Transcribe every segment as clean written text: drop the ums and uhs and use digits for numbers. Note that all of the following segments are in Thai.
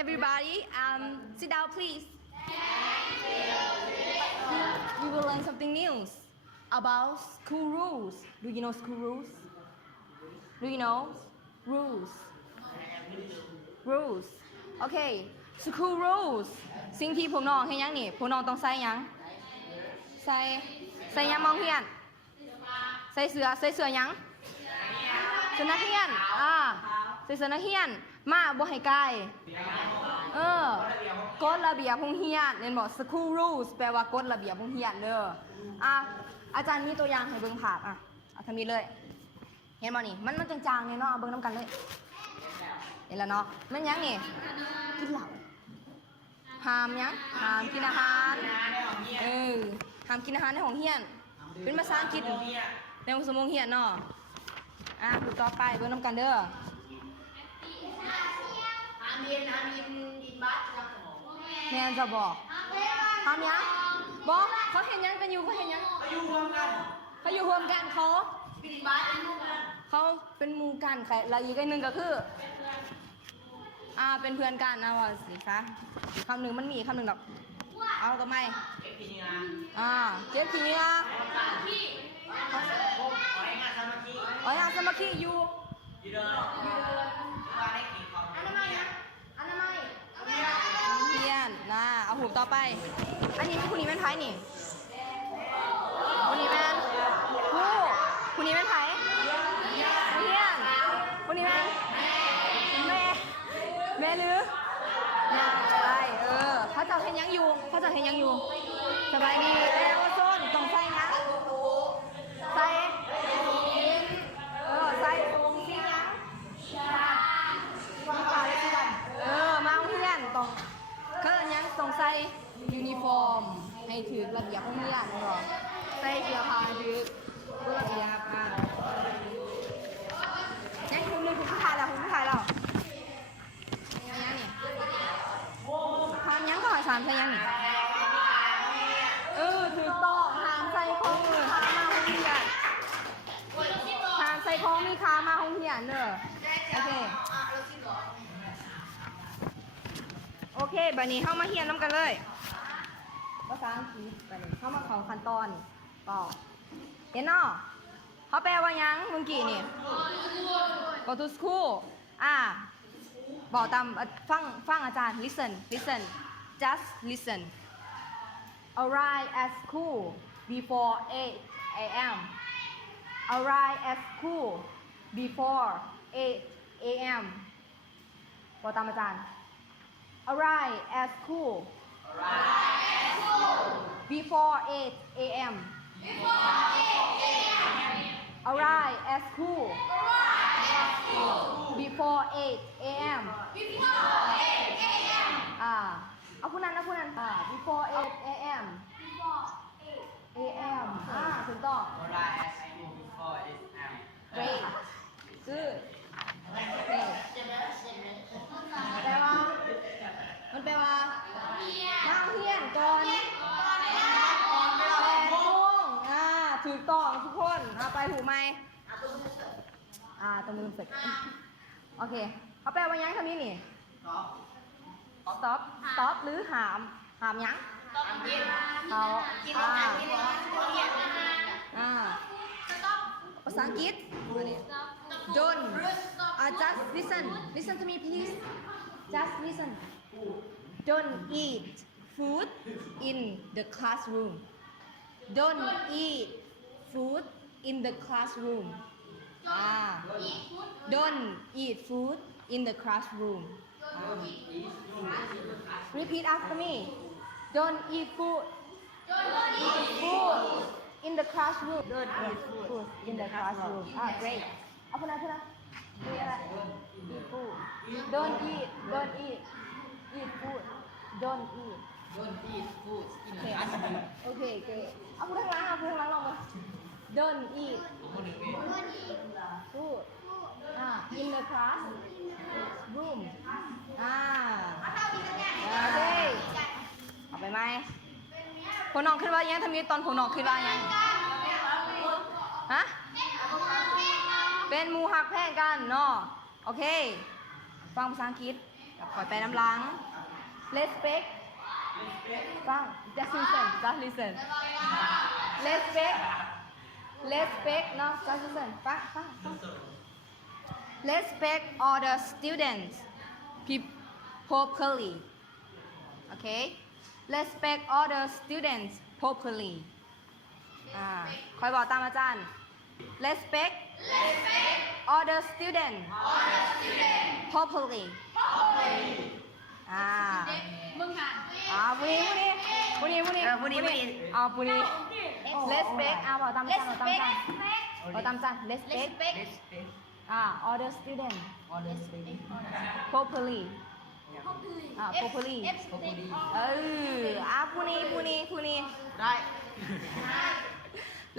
everybody. Sit down, please. We will learn something new about school rules. Do you know school rules? Do you know rules? Rules. Okay. School rules. สิ่งที่พวกน้องเฮ็ดหยังนี่พวกน้องต้องใส่หยังใส่หยังมองเฮียนใส่เสื้อหยังเสื้อนักเรียนใส่เสื้อนักเรียนมาบ่ให้ไกลกฎระเบียบโรงเรียนเรียนบอก school rules แปลว่ากฎระเบียบโรงเรียนเด้ออาจารย์มีตัวอย่างให้เบิ่งภาพเอาทำนี้เลยเห็นบ่นี่มันจางๆเนี่ยเนาะเบิ่งนำกันเลยเห็นแล้วเนาะมันหยังนี่กินเหล้าห้ามหยังห้ามกินอาหารห้ามกินอาหารในห้องเรียนเป็นภาษาอังกฤษในห้องสมุดเรียนเนาะถูกต่อไปเบิ่งนำกันเด้อแม่จะบอกทำยังบอกเขาเห็นยังกันอยู่เขาเห็นยังเขาอยู่รวมกันเขาเป็นหมู่กันใครแล้วอีกหนึ่งก็คือเป็นเพื่อนกันนะว่าสิคะคำหนึ่งมันมีคำหนึ่งแบบเอาต่อไปเจ๊ขี้เนื้ออ๋องานสมาธิอยู่เดินอันนั้นไม่เพียนนะเอาหูต่อไปอันนี้คุณนี้เป็นไผ่นี่คุณนี้เป็นคุณนี้เป็นไผ่เพียนคุณนี้เป็นแม่หรือใช่เขาจะเห็นยังอยู่สบายดีแล้วโซนต้องใส่นะใส่ใส่ตรงที่ยังมาโรงเรียนต้องยังต้องใส่ยูนิฟอร์มให้ถือระเบียบโรงเรียนหรอใส่เสื้อผ้าถือระเบียบยังคุณนึงคุณผู้ชายแล้วยังนี่ทำยังก็หอยสามใส่ยังนี่ถือต่อหามใส่ของคามาห้องเรียนหามใส่ของมีคามาห้องเรียนเนอะโอเคบัดนี้เข้ามาเรียนน้ำกันเลยภาษาอังกฤษบัดนี้เข้ามาของขั้นตอนต่อเห็นเนาะเขาแปลว่ายังเมื่อกี้นี่ go to school บอกตามฟังอาจารย์ listen just listen arrive at school before 8 a.m. arrive at school before 8 a.m. บอกตามอาจารย์ arrive at school before 8 a.m. arrive at school before 8 a.m. เอาผู้นั้นbefore 8 a.m. a.m. ถูกต้อง arrive at school before 8 a.m. great good แปลว่ามันแปลว่ามาเรียนก่อน8 โมงถูกต้องทุกคนไปถูกไหมตรงมือเสร็จโอเคเขาแปลว่ายังคำนี้นี่ stop หรือหามยังเขาภาษาอังกฤษ don't just listen to me please just listen don't eat food in the classroom don't eat food in the classroom don't eat food in the classroom repeat after me don't eat food in the classroom in the classroom great เอาพูดนะeat food don't eat food don't eat in the classroom โอเคเอาพูดข้างหลังลองมา don't eat food in the classroom โอเคเอาไปไหมพวกน้องคิดว่ายังทำนี้ตอนพวกน้องคิดว่ายังเป็นหมู่ฮักแพงกันเนาะโอเคฟังภาษาอังกฤษ คอยไปน้ำหลัง respect ฟัง just listen respect เนาะ just listen ฟัง respect all the students properly okay respect all the students properly คอยบอกตามอาจารย์ respect all the students properly ผู้นี้ respect บอกตามอาจารย์บอกตามอาจารย์ respect all the students properly properly ผู้นี้ได้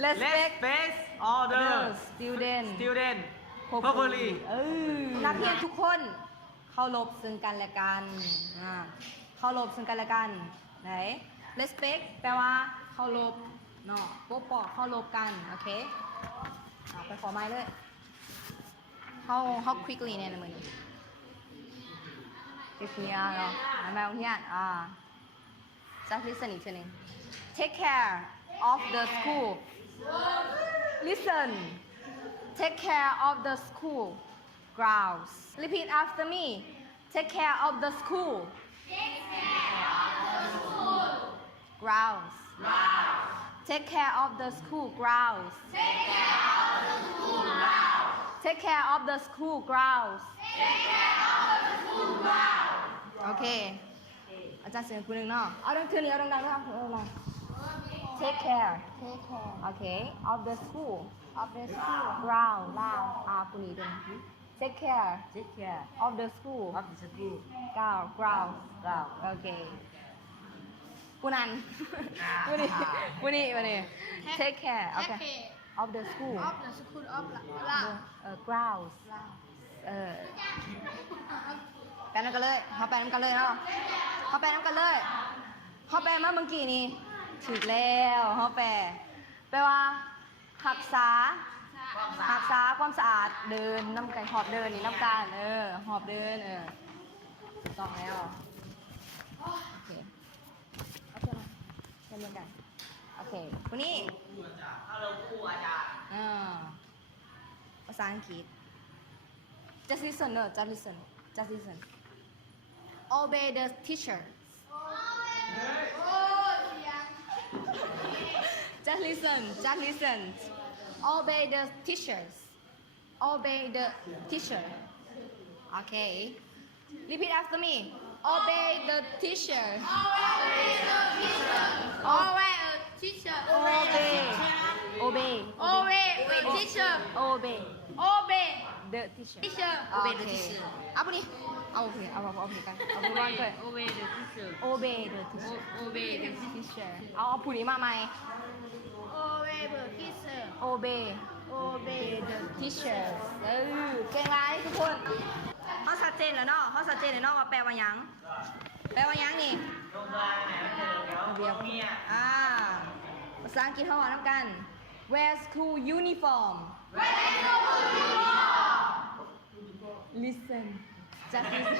respect all the student student properly นักเรียนทุกคนเคารพซึ่งกันและกันเคารพซึ่งกันและกันไหน respect แปลว่าเคารพเนาะปกป้องเคารพกันโอเคไปขอไม้เลยเขา quickly เนี่ยนะมือนี้เฮียเนาะแมวเฮียjust listen อีกทีนึง take care of the school listen take care of the school grounds repeat after me take care of the school grounds take care of the school grounds take care of the school grounds โอเคอาจารย์เสียงคุณหนึ่งเนาะเอาดังขึ้นเอาดังๆนะครับtake care โอเค of the school ground คุณนี่ด้วย take care of the school ground โอเคผู้นั้นผู้นี้ take care โอเค of the school grounds ไปน้ำกันเลยเขาไปน้ำกันเลยเนาะเขาไปน้ำกันเลยเขาแปลมาเมื่อกี้นี้ถูกแล้วเขาแปลว่ารักษาความสะอาดเดินน้ำกันหอบเดินนี่น้ำกันหอบเดินต้องแล้วโอเคเอาเถอะนะเรียนกันโอเคคนนี้ภาษาอังกฤษ just listen just listen obey the teacher just listen obey the teachers obey the teacher okay repeat after me obey the teacher obey the teacher obey the teacher เอาปุ่นนี่เอาโอเคเอากันเอาปุ่นบ้างเลย Obey the teacher obey the teacher Obey the teacher เอาปุ่นนี้มาไหม obey the teacher เก่งไรทุกคนเขาชัดเจนแล้วเนาะว่าแปลว่าหยังนี่ ตรงกลางไหนมันจะเดี๋ยวเมีย ภาษาอังกฤษเขาว่าน้ำกัน wear school uniform listen just listen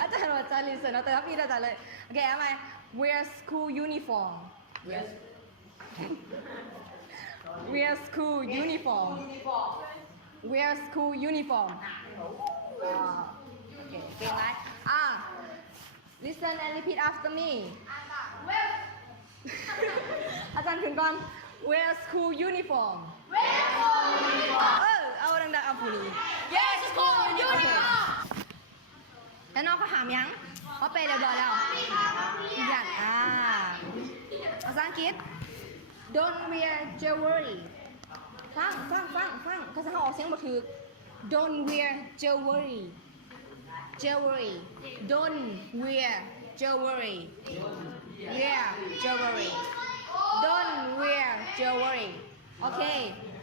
อาจารย์ว่า just listen เนาะแต่ถ้าพี่อาจารย์เลยโอเคเอาไหม wear school uniform wear school uniform wear school uniform โอเคเก่งไหมlisten and repeat after me อาจารย์ถึงก่อน wear school uniform เอาดังๆเอาผู้นี้ แล้วน้องเขาถามยังเขาไปเรียบร้อยแล้วยันภาษาอังกฤษ don't wear jewelry ฟังภาษาเขาออกเสียงบ่ถูก don't wear jewelry don't wear jewelry don't wear jewelry okay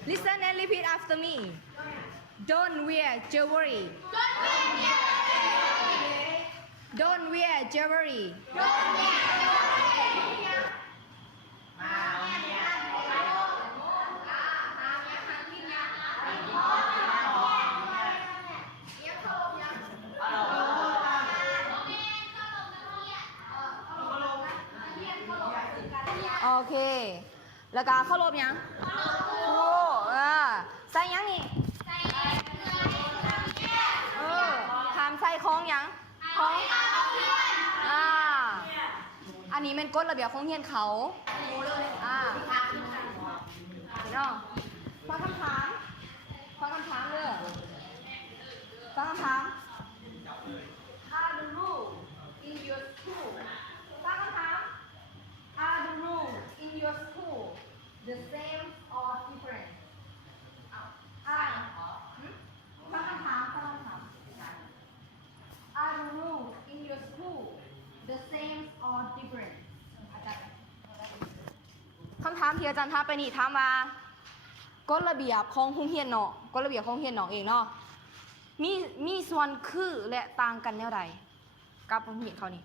listen and repeat after me don't wear jewelry don't wear jewelry โอเค แล้วก็เข้ารบยังโอ้ใส่ยังนี่ถามใส่ของยังของอันนี้เป็นกฎระเบียบของเฮียนเขาเนาะฟังคำถามเลยฟังคำถาม Are the rules in your school ฟังคำถาม Are the rules in your school the same or different ฟังคำถาม Are the rules in your school the same or different อาจารย์คำถามที่อาจารย์ถามไปนี่ถามว่ากฎระเบียบของโรงเรียนเนาะกฎระเบียบของโรงเรียนเนาะเองเนาะมีส่วนคือและต่างกันแนวใดกับโรงเรียนเขานี่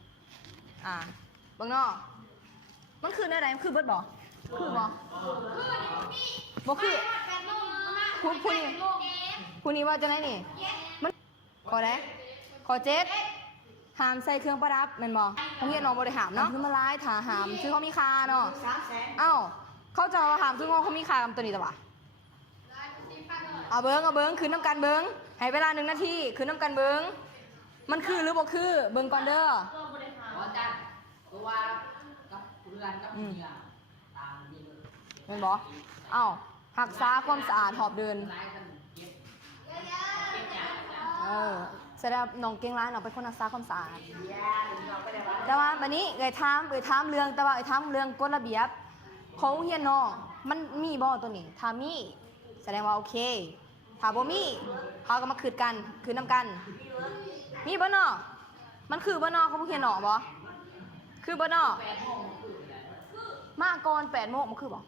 เบิ่งเนาะมันคือแนวใดมันคือเบิดบ่คือบ่คือผู้นี้ว่าจะไหนนี่มันขอได้ขอเจ็ดห้ามใส่เครื่องประดับแม่นบ่โรงเรียนน้องบ่ได้ห้ามเนาะคือมาลายถ้าห้ามซื้อเขามีค่าเนาะเขาจะห้ามซื้อเขามีค่ากับตัวนี้ตะวะเอาเบิ้งคืนน้ำกันเบิ้งให้เวลา1 นาทีคืนน้ำกันเบิ้งมันคือหรือบ่คือเบิ้งก่อนเด้อตัวกับเรือนกับเรือตามนี้เลย แม่นบ่รักษาความสะอาดหอบเดินแสดงน้องเก่งร้ายน้องเป็นคนรักษาความสะอาดแต่ว่าวันนี้เอ่ยถามเรื่องแต่ว่าเอ่ยถามเรื่องกฎระเบียบของโรงเรียนน้องมันมีบ่ตัวนี้ถ้ามีแสดงว่าโอเคถ้าบ่มีเขาก็มาคืนน้ำกันมีบ่เนาะมันคือบ่เนาะของโรงเรียนน้องบ่คือบ่เนาะมาก่อน8 โมงมันคือบ่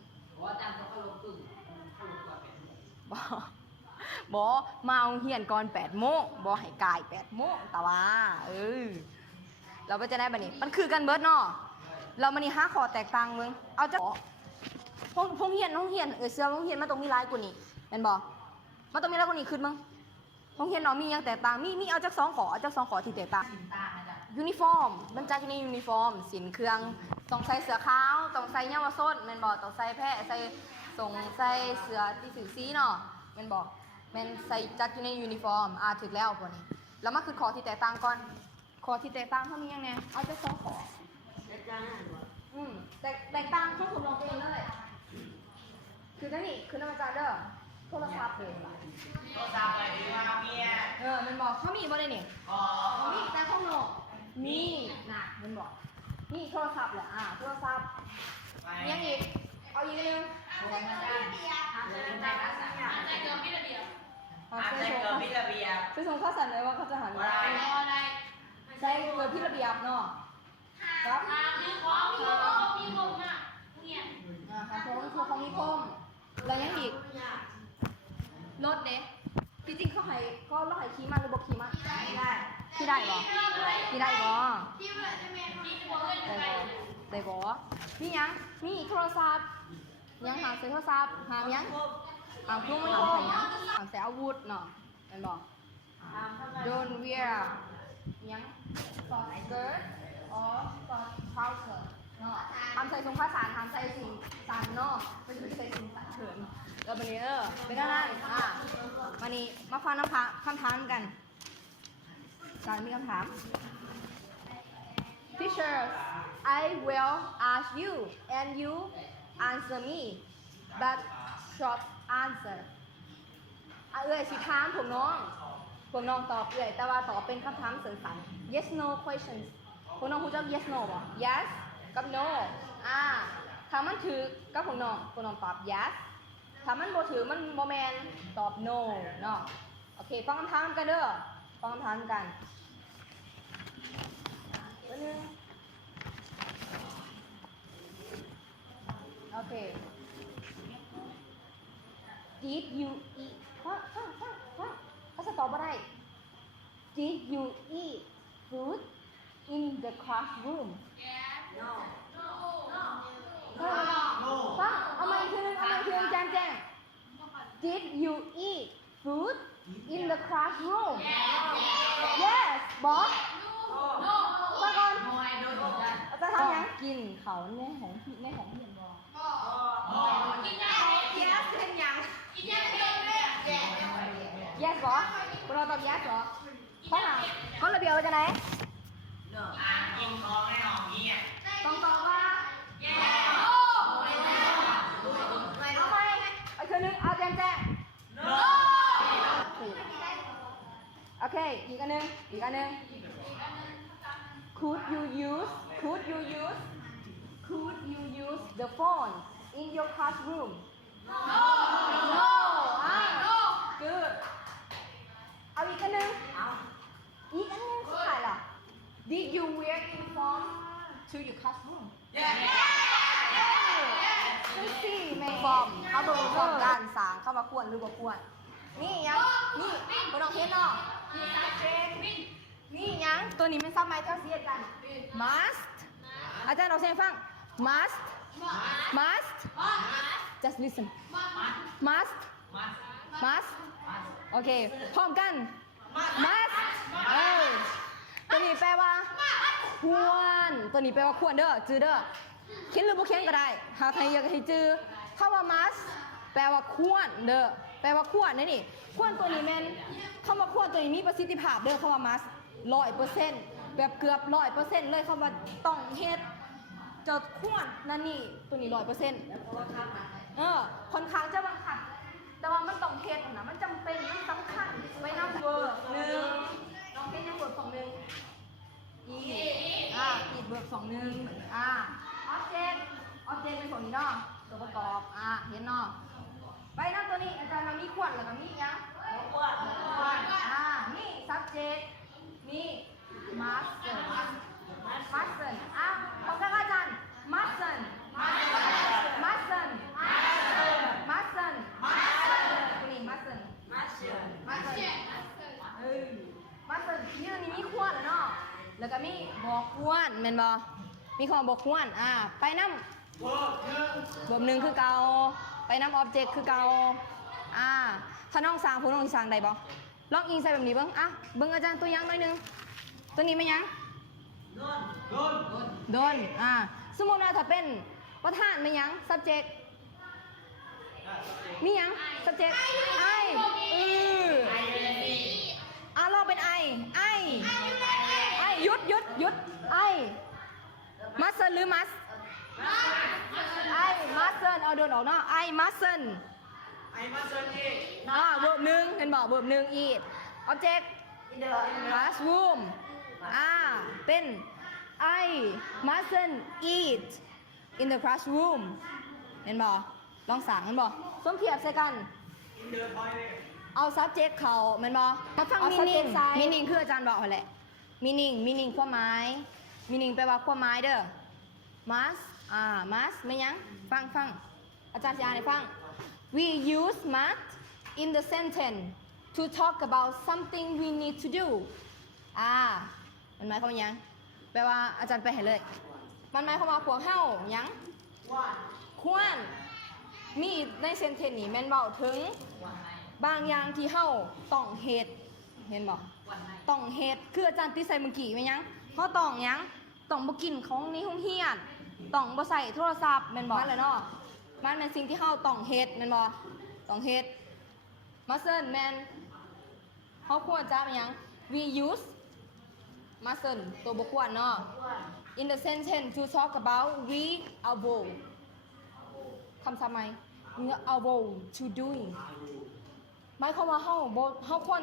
บ่มาโรงเรียนก่อน8 โมงบ่ให้กาย8 โมงแต่ว่าเราไปจะได้บัดนี้มันคือกันเบิดเนาะเรามานี่หาข้อแตกต่างมึงเอาจักโรงเรียนเสื้อโรงเรียนมันต้องมีลายกว่านี้แม่นบ่มันต้องมีลายกว่านี้ขึ้นมึงโรงเรียนน้องมีหยังแตกต่างมีเอาจัก2 ข้อที่แตกต่างยูนิฟอร์มมันจักอยู่ในยูนิฟอร์มสินเครื่องต้องใส่เสื้อขาวต้องใส่เยาวชนแม่นบ่ต้องใส่แพะใส่ใส่เสื้อที่สีเนาะแม่นบ่แม่นใส่จัดอยู่ในยูนิฟอร์มถึกแล้วพวกนี้แล้วมาคือข้อที่แตกต่างก่อนข้อที่แตกต่างเฮามีหยังแน่เอาจัก2 ข้อแตกต่างของผมลองเองเลยคือนั่นนี่คือน้ำมันจานเด้อโทรศัพท์เลยโทรศัพท์อะไรดีวะเมียมันบอกเขามีบ่ได้นี่มีแต่ข้างนอกมีน่ะมันบอกนี่โทรศัพท์แหละโทรศัพท์ยังอีกเอาอีกนึงคือส่งข้าวสารเลยว่าเขาจะหันใช้เกิดพิระเบียบเนาะครับมีคมเขามีคมแล้วยังอีกรถเด้จริงๆเขาให้ขี่มาหรือบอกขี่มาขี่ได้บ่ได้บ่มียังมีโทรศัพท์ยังหาใส่โทรศัพท์หามยังหามเครื่องมือหามใส่อาวุธเนาะแม่นบ่ Don't wear ยัง short skirt or short trouser เนาะหามใส่ทรงผ้าสารหามใส่สีสันเนาะเป็นใส่สีสันเฉินแล้ววันนี้เป็นด้านนั้นวันนี้มาฟังคำถามกันการมีคำถาม Teacher I will ask you and you answer me but short answer สิถามพวกน้องตอบแต่ว่าตอบเป็นคำถามสั้นๆ yes no questions พวกน้องรู้จัก yes no บ่ yes กับ no ถ้ามันถือกับพวกน้องตอบ yes ถ้ามันบ่ถือมันบ่แม่นตอบ no เนาะโอเคฟังคำถามกันเด้อฟังคำถามกันโอเค Did you eat เขาจะตอบว่าได้ Did you eat food in the classroom No ฟังเอามาอีกทีนึงแจ้ง Did you eat food in the classroom Yes บอกฟังก่อนจะทำยังกินเขาในของเรียนบอก yes เห็นยัง yes เหรอเราตอบ yes เหรอเพราะอะไรเพราะระเบียบจะไหน กินของในห้องเมีย ต้องตอบว่าเอาไปเอาเธอนึงเอาแจ้งโอเคอีกอันนึงcould you use the phone in your classroom no good เอาอีกอันนึงคือใครล่ะ did you wear uniform to your classroom คือสี่เมย์ฟอร์มเขาเบอร์ฟอร์มการสางเข้ามาควรหรือบ่ควรนี่ยังนี่บนน้องเทนเนาะนี่ซับเจกนี่ยังตัวนี้เป็นซับไมเคิลเซียกัน must อาจารย์เราเซนฟัง must just listen must โอเคพร้อมกัน must ตัวนี้แปลว่าควรตัวนี้แปลว่าควรเด้อจือเด้อเขียนหรือบ่เขียนก็ได้หากใครอยากให้จือถ้าว่า must แปลว่าควรเด้อแปลว่าควรนี่ควรตัวนี้แม่นเข้ามาควรตัวนี้มีประสิทธิภาพเด้อเข้าว่า must 100%แบบเกือบ100%เลยเข้ามาต้องเฮ็ดจะควรนั่นนี่ตัวนี้100%ค่อนข้างจะบังคับแต่ว่ามันต้องเฮ็ดนะมันจำเป็นมันสำคัญไว้นำเวิร์บ1น้องเฮ็ดยังเวิร์บ2 1อีเวิร์บ2 1object เป็นของนี้เนาะตัวประกอบเห็นเนาะไปนั่นตัวนี้อาจารย์มันมีขวดแล้วก็มียังขวดนี่ subject นี่ master ของกันอาจารย์ master นี่ master นี่ตัวนี้มีขวดแล้วเนาะแล้วก็มีบอกควรแม่นบ่มีของบอกควรไปนำบวก1คือเก่าไปนำ object คือเก่าถ้าน้องสร้างผู้น้องสร้างได้บ่ลองอิงใส่แบบนี้เบิ่งเบิ่งอาจารย์ตัวอย่างหน่อยนึงตัวนี้ไม่ยังโดนสมมุติว่าถ้าเป็นประธานไม่ยัง subject มียัง subject เราเป็นI หยุดmustn't หรือ must mustn't เอาโดนออกเนาะmustn't เวิร์บหนึ่งเห็นบอกเวิร์บหนึ่ง eat object classroom เป็น I mustn't eat in the classroom เห็นบอกลองสั่งเห็นบอกสมเทียบใส่กันเอา subject เขาเห็นบอกมาฟัง meaning คืออาจารย์บอกแหละ meaning ความหมาย meaning แปลว่าความหมายเด้อ mustไม่ยังฟังอาจารย์จะอ่านให้ฟัง we use must in the sentence to talk about something we need to do มันหมายความยังแปลว่าอาจารย์ไปให้เลยมันหมายความว่าพวกเฮายังควรมีในเซนเทนนี้แม่นเว้าถึงบางอย่างที่เฮาต้องเฮ็ดเห็นบ่ต้องเฮ็ดคืออาจารย์ติใส่เมื่อกี้แม่ยังเฮาต้องยังต้องบ่กินของในห้องเรียนต้องบ่ใส่โทรศัพท์แม่นบ่นั่นแหละเนาะมันเป็นสิ่งที่เฮาต้องเฮ็ดแม่นบ่ต้องเฮ็ดมาเซินแม่นเฮาควรจะแม่ยัง we use มาเซินตัวบ่ควรเนาะ in the sentence to talk about we avoid คำศัพท์ใหม่ we avoid to doing หมายความว่าเฮาควร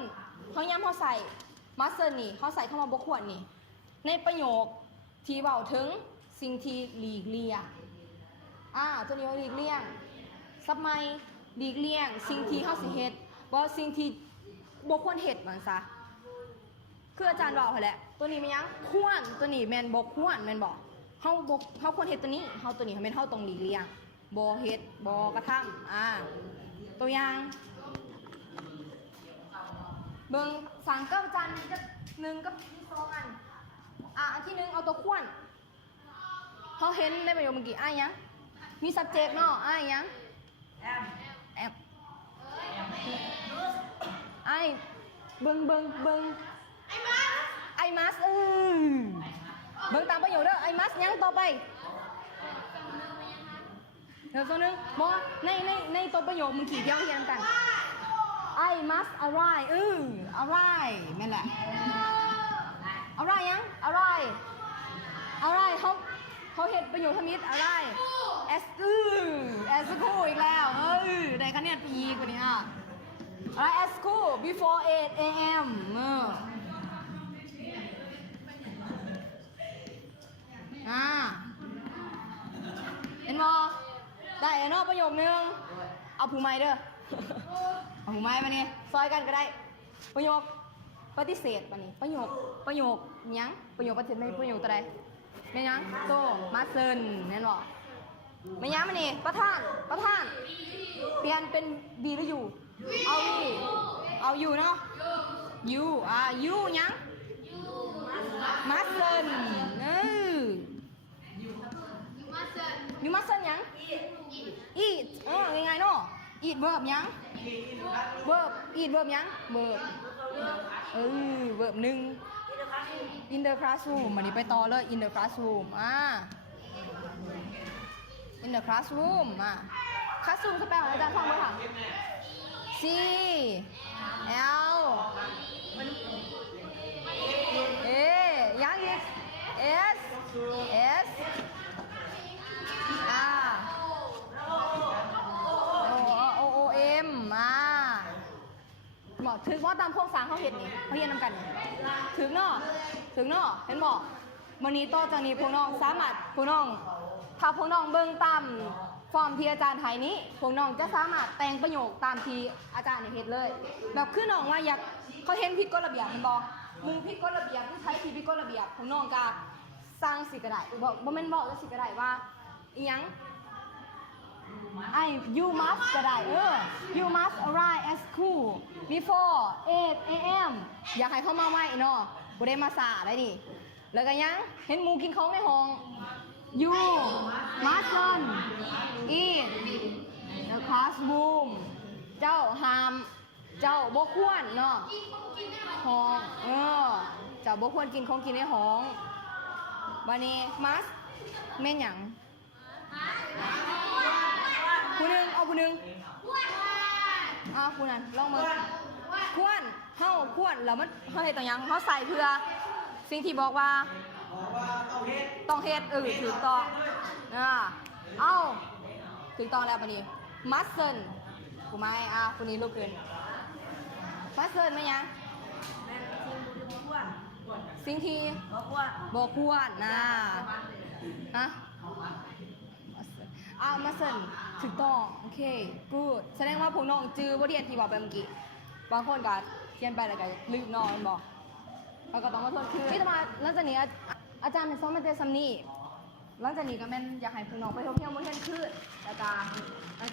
เฮาย้ำเฮาใส่มาเซินนี่เฮาใส่เข้ามาบ่ควรนี่ในประโยคที่เว้าถึงสิ่งที่หลีกเลี่ยงตัวนี้ว่าหลีกเลี่ยงซับไมหลีกเลี่ยงสิ่งที่เฮาสิเฮ็ดบ่สิ่งที่บ่ควรเฮ็ดมันซะคืออาจารย์บอกหั่นแหละตัวนี้แม่นยังควรตัวนี้แม่นบ่ควรแม่นบ่เฮาควรเฮ็ดตัวนี้เฮาตัวนี้แม่นเฮาต้องหลีกเลี่ยงบ่เฮ็ดบ่กระทำตัวอย่างเบิ่งสั่งกับอาจารย์จะ1กับ2อันอันที่1เอาตัวควรเขาเห็นในประโยคเมื่อกี้ยังมี subject เนาะยังแอบเบิ่งไอมัสเบิ่งตามประโยคเด้อไอมัสยังต่อไป ดี๋ยวตัวนึงบอในตัวประโยคมึงขี่เที่ยวเฮียนกัน I must arrive arrive แม่นแหละ arrive ยัง arrive arrive เขาเห็นประโยคทมิตร arrive as as school อีกแล้วได้คะแนนปีอีกว่านี้arrive at school before 8 a.m. เห็นบอได้แล้วเนาะประโยคนึงเอาผู้ไม้เด้อ เอาผู้ไม้มาเนี่ยซอยกันก็ได้ประโยคปฏิเสธมานี่ประโยคยังประโยคปฏิเสธไม่ประโยคตัวใดไม่ยังโตมาเซินแน่นบอกไม่ยังมานี่ประธานเปลี่ยนเป็นดีหรืออยู่เอาอยู่เนาะอยู่อยู่ยังมาเซินยูมัสเซนยัง eat ง่ายๆเนาะ eat verb ยัง verb eat verb ยัง verb verb หนึ่ง in the classroom มันนี้ไปต่อเลย in the classroom in the classroom classroom สเปลอะไรอาจารย์ฟังไหมคะ C L A ยังอีก S OOM บอกถึงว่าตามโครงสร้างเขาเห็นนี่เขาเรียนนำกันนี่ถึงเนาะเห็นบอกวันนี้ต่อจากนี้พวกน้องสามารถพวกน้องถ้าพวกน้องเบิ่งตามฟอร์มที่อาจารย์ไทยนี้พวกน้องจะสามารถแต่งประโยคตามที่อาจารย์เห็นเลยแบบคือน้องว่าอยากเขาเห็นผิดกฎระเบียบมันบอกมึงผิดกฎระเบียบมึงใช้ผิดกฎระเบียบพวกน้องก็สร้างสิกระไดบอกบ่แม่นบอกแล้วสิกระไดว่าอีหยังyou must ก็ได้you must arrive at school before 8 a.m. อยากให้เข้ามาไว้เนาะบ่ได้มาสายได้ดิแล้วก็ยังเห็นหมูกินของในห้อง you mustn't eat the classroom เจ้าห้ามเจ้าบ่ควรเนาะห้องเจ้าบ่ควรกินของกินในห้องวันนี้ must แม่นหยังผู้หนึ่งเอาผู้หนึ่งผู้นั้นลองมาควรเข้าควรแล้วมันเขาเห็นต่างยังเขาใส่เพื่อสิ่งที่บอกว่าต้องเฮ็ดถูกต้องเอาถูกต้องแล้วปะนี้มัสเซิลกูไม่คนนี้ลูกเกินมัสเซิลไหมยังสิ่งที่บอกควรมาเซินถูกต้องโอเคกูดแสดงว่าพวกน้องจื้อว่าเรียนที่บอกไปเมื่อกี้บางคนก็เรียนไปแล้วก็ลืมนอนบอกเราก็ต้องมาทวนคือที่จะมาหลังจากนี้อาจารย์เป็นซ้อมมาเตซัมนี่หลังจากนี้ก็แม่นอยากให้พวกน้องไปท่องเที่ยวเมืองเฮียนขึ้นแล้วก็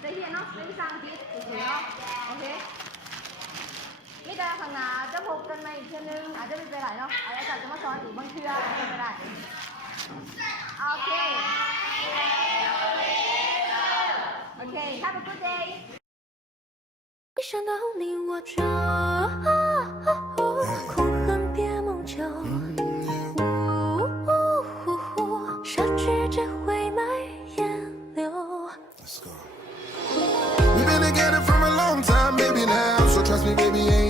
จะเฮียนเนาะไม่มีสร้างพิษถูกเนาะโอเคนี่แต่ข้างหน้าจะพบกันใหม่อีกเช่นนึงอาจจะไม่เป็นไรเนาะอาจารย์จะมาสอนอีกบางเทื่อไม่ได้โอเคOkay, have a good day. 一想到你我就哭恨别梦久，手指只会埋眼流。 Let's go. We've been together for a long time, baby, now. So trust me, baby, ain't